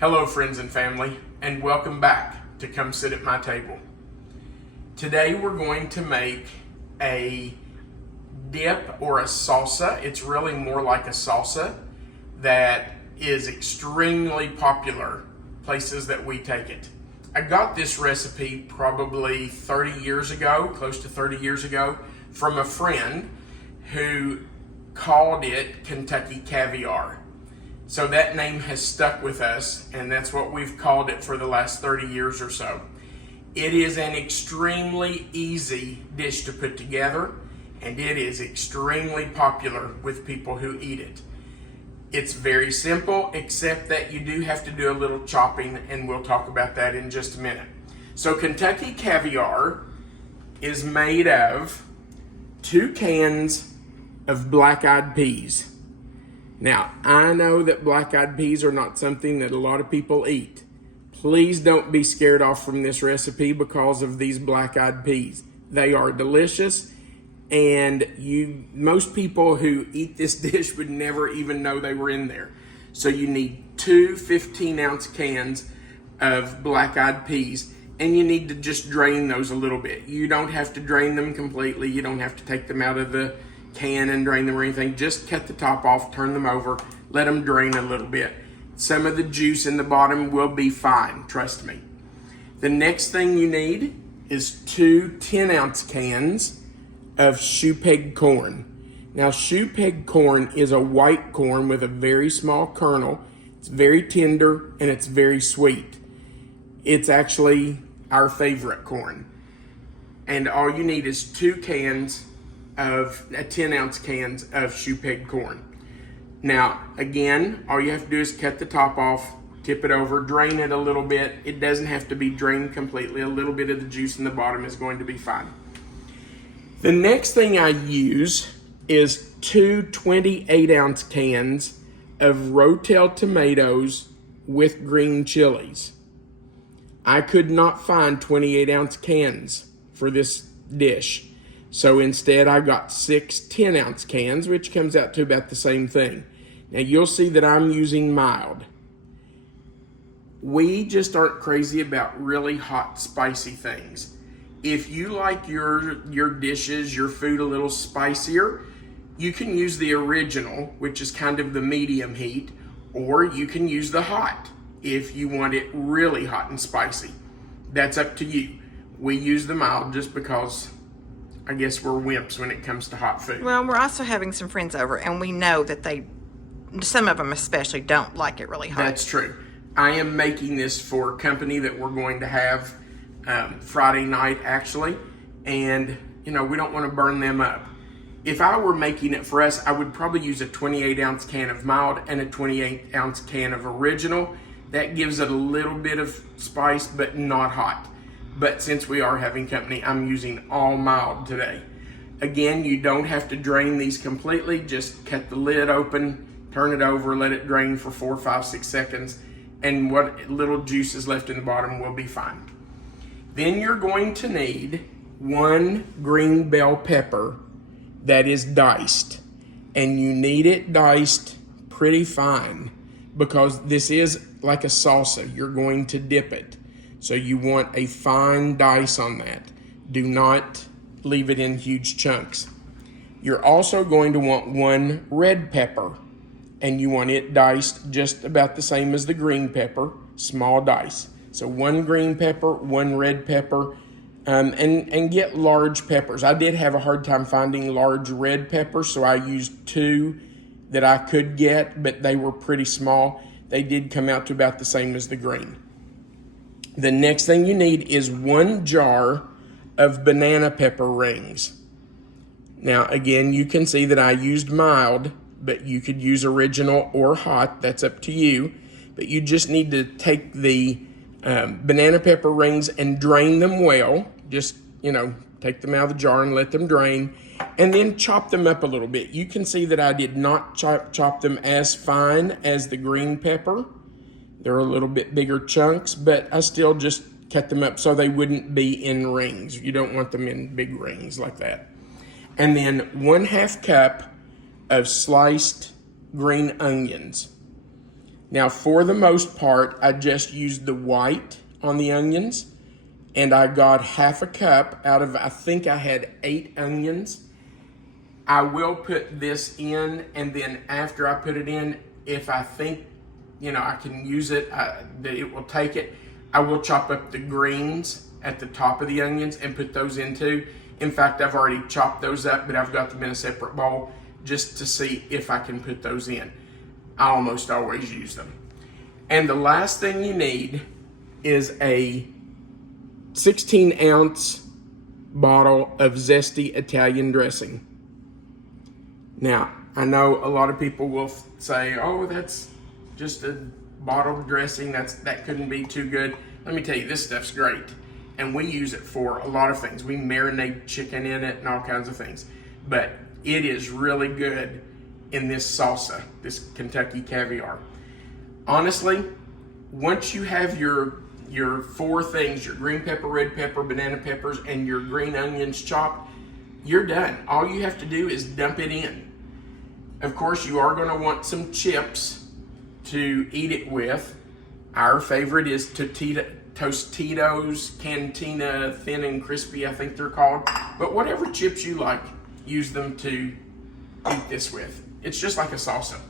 Hello friends and family, and welcome back to Come Sit at My Table. Today we're going to make a dip or a salsa. It's really more like a salsa that is extremely popular places that we take it. I got this recipe probably 30 years ago, close to 30 years ago, from a friend who called it Kentucky Caviar. So that name has stuck with us, and that's what we've called it for the last 30 years or so. It is an extremely easy dish to put together, and it is extremely popular with people who eat it. It's very simple, except that you do have to do a little chopping, and we'll talk about that in just a minute. So Kentucky Caviar is made of 2 cans of black-eyed peas. Now, I know that black-eyed peas are not something that a lot of people eat. Please don't be scared off from this recipe because of these black-eyed peas. They are delicious, and most people who eat this dish would never even know they were in there. So you need 2 15-ounce cans of black-eyed peas, and you need to just drain those a little bit. You don't have to drain them completely. You don't have to take them out of the can and drain them or anything. Just cut the top off, turn them over, let them drain a little bit. Some of the juice in the bottom will be fine, trust me. The next thing you need is 2 10-ounce cans of shoe peg corn. Now, shoe peg corn is a white corn with a very small kernel. It's very tender and it's very sweet. It's actually our favorite corn. And all you need is 2 cans of 10-ounce cans of shoe peg corn. Now, again, all you have to do is cut the top off, tip it over, drain it a little bit. It doesn't have to be drained completely. A little bit of the juice in the bottom is going to be fine. The next thing I use is 2 28-ounce cans of Rotelle tomatoes with green chilies. I could not find 28-ounce cans for this dish. So instead I got 6 10-ounce cans, which comes out to about the same thing. Now you'll see that I'm using mild. We just aren't crazy about really hot, spicy things. If you like your dishes, your food a little spicier, you can use the original, which is kind of the medium heat, or you can use the hot if you want it really hot and spicy. That's up to you. We use the mild just because I guess we're wimps when it comes to hot food. Well, we're also having some friends over, and we know that some of them especially, don't like it really hot. That's true. I am making this for a company that we're going to have Friday night, actually, and, we don't want to burn them up. If I were making it for us, I would probably use a 28-ounce can of mild and a 28-ounce can of original. That gives it a little bit of spice, but not hot. But since we are having company, I'm using all mild today. Again, you don't have to drain these completely. Just cut the lid open, turn it over, let it drain for 4, 5, 6 seconds, and what little juice is left in the bottom will be fine. Then you're going to need 1 green bell pepper that is diced. And you need it diced pretty fine because this is like a salsa. You're going to dip it. So you want a fine dice on that. Do not leave it in huge chunks. You're also going to want 1 red pepper, and you want it diced just about the same as the green pepper, small dice. So 1 green pepper, 1 red pepper, and get large peppers. I did have a hard time finding large red peppers, so I used 2 that I could get, but they were pretty small. They did come out to about the same as the green. The next thing you need is 1 jar of banana pepper rings. Now, again, you can see that I used mild, but you could use original or hot. That's up to you. But you just need to take the banana pepper rings and drain them well. Just, take them out of the jar and let them drain. And then chop them up a little bit. You can see that I did not chop them as fine as the green pepper. They're a little bit bigger chunks, but I still just cut them up so they wouldn't be in rings. You don't want them in big rings like that. And then 1/2 cup of sliced green onions. Now, for the most part, I just used the white on the onions, and I got half a cup out of, I think I had 8 onions. I will put this in, and then after I put it in, if I think, I can use it, that it will take it, I will chop up the greens at the top of the onions and put those in too. In fact, I've already chopped those up, but I've got them in a separate bowl just to see if I can put those in. I almost always use them. And the last thing you need is a 16-ounce bottle of Zesty Italian Dressing. Now, I know a lot of people will say, oh, that's just a bottled dressing, that couldn't be too good. Let me tell you, this stuff's great. And we use it for a lot of things. We marinate chicken in it and all kinds of things. But it is really good in this salsa, this Kentucky caviar. Honestly, once you have your 4 things, your green pepper, red pepper, banana peppers, and your green onions chopped, you're done. All you have to do is dump it in. Of course, you are going to want some chips to eat it with. Our favorite is Tostitos, Cantina, thin and crispy, I think they're called. But whatever chips you like, use them to eat this with. It's just like a salsa.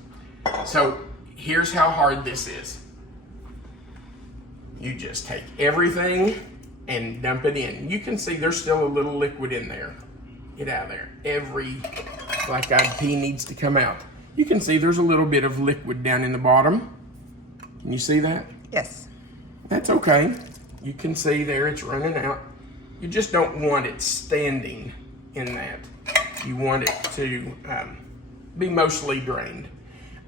So here's how hard this is. You just take everything and dump it in. You can see there's still a little liquid in there. Get out of there. Every black-eyed pea needs to come out. You can see there's a little bit of liquid down in the bottom. Can you see that? Yes. That's okay. You can see there it's running out. You just don't want it standing in that. You want it to be mostly drained.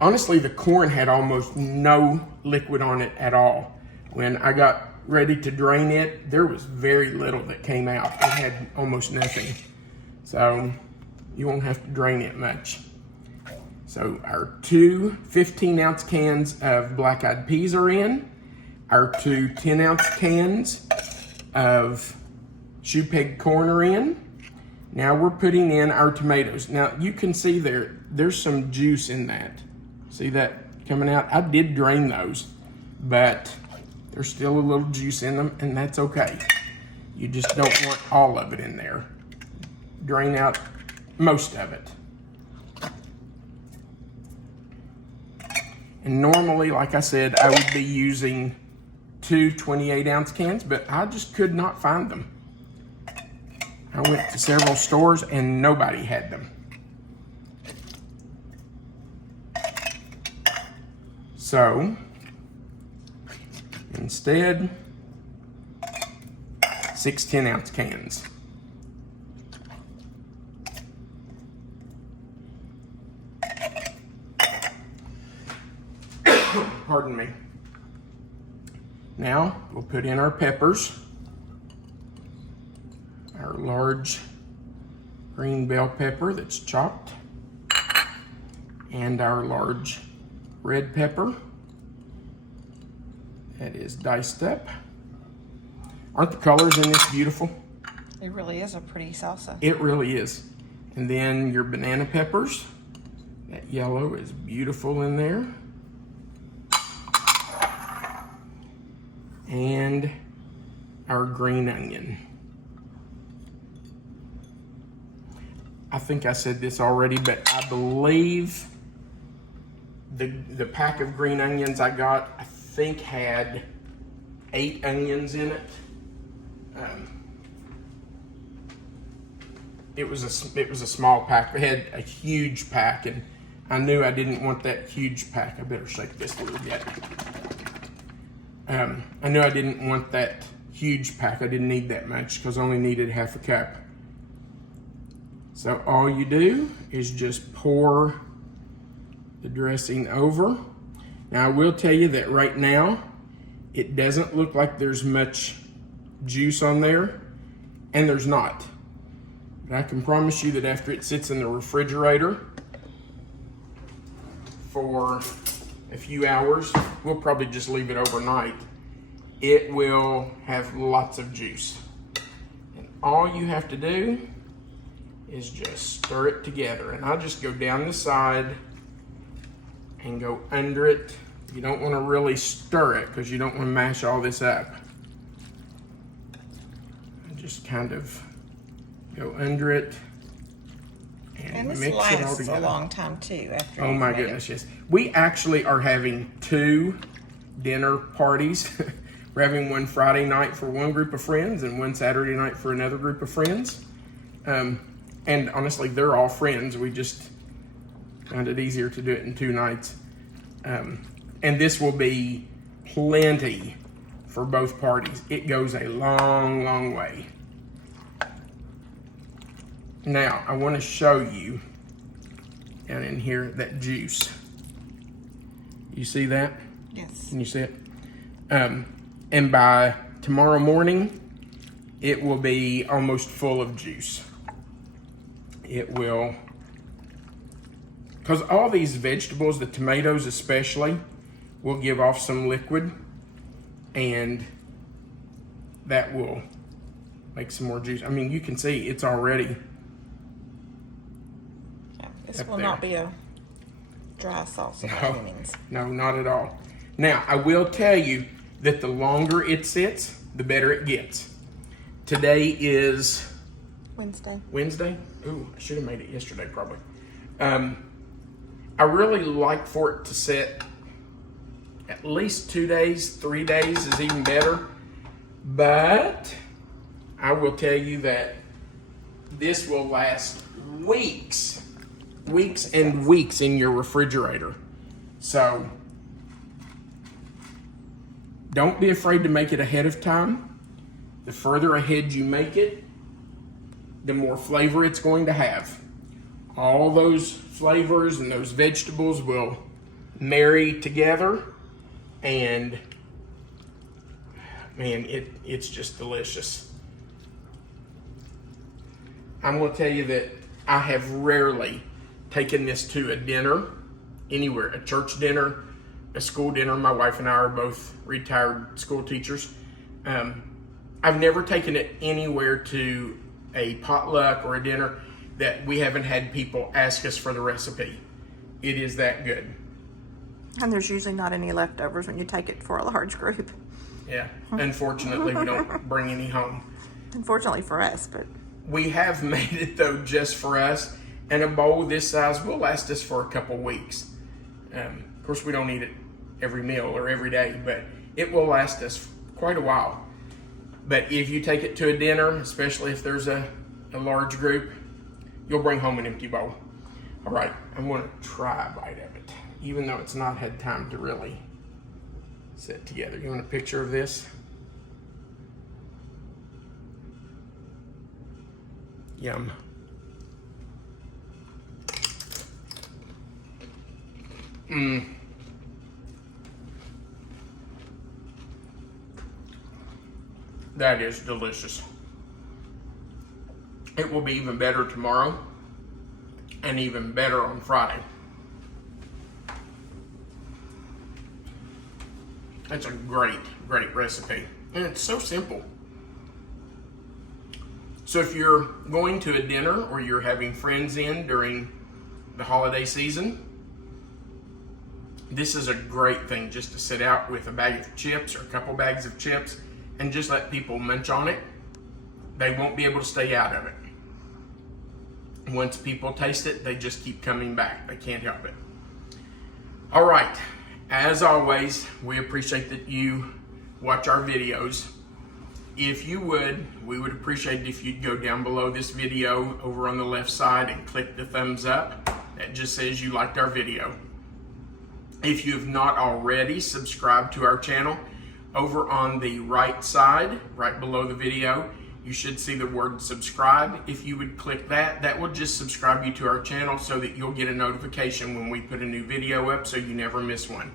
Honestly, the corn had almost no liquid on it at all. When I got ready to drain it, there was very little that came out. It had almost nothing. So you won't have to drain it much. So our 2 15-ounce cans of black-eyed peas are in. Our 2 10-ounce cans of shoe peg corn are in. Now we're putting in our tomatoes. Now you can see there's some juice in that. See that coming out? I did drain those, but there's still a little juice in them, and that's okay. You just don't want all of it in there. Drain out most of it. And normally, like I said, I would be using 2 28-ounce cans, but I just could not find them. I went to several stores and nobody had them. So, instead, 6 10-ounce cans. Pardon me. Now, we'll put in our peppers, our large green bell pepper that's chopped, and our large red pepper that is diced up. Aren't the colors in this beautiful? It really is a pretty salsa. It really is. And then your banana peppers. That yellow is beautiful in there. And our green onion. I think I said this already, but I believe the pack of green onions I got, I think had 8 onions in it. It was a small pack. They had a huge pack, and I knew I didn't want that huge pack. I better shake this a little bit. I knew I didn't want that huge pack. I didn't need that much because I only needed half a cup. So all you do is just pour the dressing over. Now I will tell you that right now, it doesn't look like there's much juice on there, and there's not. But I can promise you that after it sits in the refrigerator for a few hours, we'll probably just leave it overnight, it will have lots of juice. And all you have to do is just stir it together. And I'll just go down the side and go under it You don't want to really stir it because you don't want to mash all this up. Just kind of go under it and this mix it all lasts together. a long time too. After Oh my goodness, yes. We actually are having 2 dinner parties. We're having one Friday night for one group of friends and one Saturday night for another group of friends. And honestly, they're all friends. We just found it easier to do it in 2 nights. And this will be plenty for both parties. It goes a long, long way. Now, I want to show you down in here that juice. You see that? Yes. Can you see it? And by tomorrow morning, it will be almost full of juice. It will, because all these vegetables, the tomatoes especially, will give off some liquid, and that will make some more juice. I mean, you can see it's already. Yeah, this up will there. not be a dry sauce by any means. No, not at all. Now, I will tell you that the longer it sits, the better it gets. Today is Wednesday? Ooh, I should have made it yesterday probably. I really like for it to sit at least 2 days, 3 days is even better. But I will tell you that this will last weeks and weeks in your refrigerator. So don't be afraid to make it ahead of time. The further ahead you make it, the more flavor it's going to have. All those flavors and those vegetables will marry together, and man, it's just delicious. I'm going to tell you that I have rarely taken this to a dinner anywhere, a church dinner, a school dinner. My wife and I are both retired school teachers. I've never taken it anywhere to a potluck or a dinner that we haven't had people ask us for the recipe. It is that good. And there's usually not any leftovers when you take it for a large group. Yeah, unfortunately we don't bring any home. Unfortunately for us, but We have made it though just for us, and a bowl this size will last us for a couple weeks. Of course, we don't eat it every meal or every day, but it will last us quite a while. But if you take it to a dinner, especially if there's a large group, you'll bring home an empty bowl. All right, I'm going to try a bite of it, even though it's not had time to really sit together. You want a picture of this? Yum. That is delicious. It will be even better tomorrow and even better on Friday. That's a great recipe. And it's so simple. So if you're going to a dinner or you're having friends in during the holiday season, this is a great thing just to sit out with a bag of chips or a couple bags of chips and just let people munch on it. They won't be able to stay out of it. Once people taste it, they just keep coming back. They can't help it. All right. As always, we appreciate that you watch our videos. If you would, we would appreciate it if you'd go down below this video over on the left side and click the thumbs up. That just says you liked our video. If you have not already subscribed to our channel, over on the right side, right below the video, you should see the word subscribe. If you would click that, that will just subscribe you to our channel so that you'll get a notification when we put a new video up so you never miss one.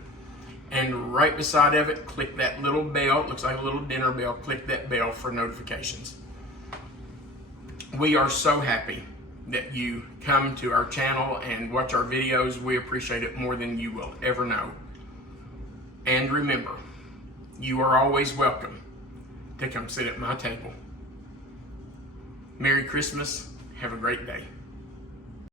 And right beside of it, click that little bell. It looks like a little dinner bell. Click that bell for notifications. We are so happy that you come to our channel and watch our videos. We appreciate it more than you will ever know. And remember, you are always welcome to come sit at my table. Merry Christmas. Have a great day.